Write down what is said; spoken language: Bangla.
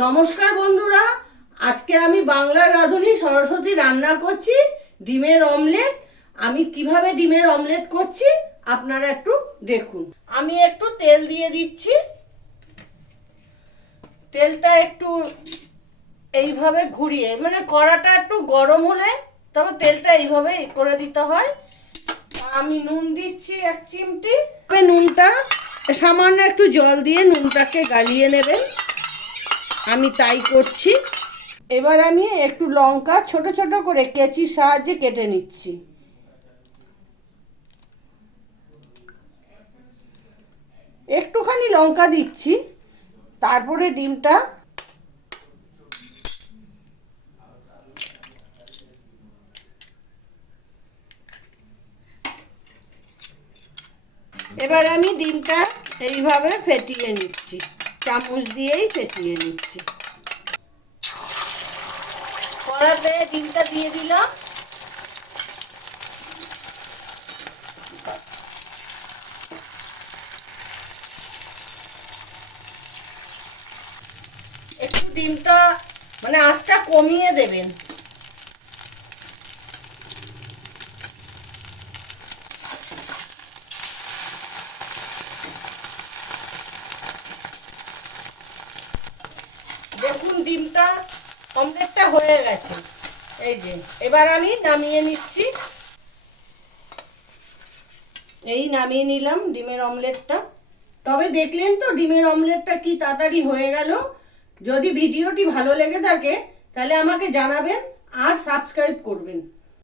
নমস্কার বন্ধুরা, আজকে আমি বাংলার রাঁধুনি সরস্বতী রান্না করছি, ডিমের অমলেট। আমি কীভাবে ডিমের অমলেট করছি, আপনারা একটু দেখুন। আমি একটু তেল দিয়ে দিচ্ছি। তেলটা একটু এইভাবে ঘুরিয়ে মানে কড়াটা একটু গরম হলে তবে তেলটা এইভাবে করে দিতে হয়। আমি নুন দিচ্ছি এক চিমটি। নুনটা, সামান্য একটু জল দিয়ে নুনটাকে গালিয়ে নেবেন। আমি তাই করছি। এবার আমি একটু লঙ্কা ছোট ছোট করে কেচির সাহায্যে কেটে নিচ্ছি। একটুখানি লঙ্কা দিচ্ছি, তারপরে ডিমটা এবার আমি ডিমটা এইভাবে ফেটিয়ে নিচ্ছি। চামচ দিয়েই ফেটিয়ে নিচ্ছি। কড়াতে ডিমটা দিয়ে দিলাম। একটু ডিমটা মানে আঁচটা কমিয়ে দেবেন। দেখুন, ডিমটা অমলেটটা হয়ে গেছে। এই যে, এবার আমি নামিয়ে নিচ্ছি। এই নামিয়ে নিলাম ডিমের অমলেটটা তবে দেখলেন তো, ডিমের অমলেটটা কি তাড়াতাড়ি হয়ে গেল। যদি ভিডিওটি ভালো লেগে থাকে, তাহলে আমাকে জানাবেন আর সাবস্ক্রাইব করবেন।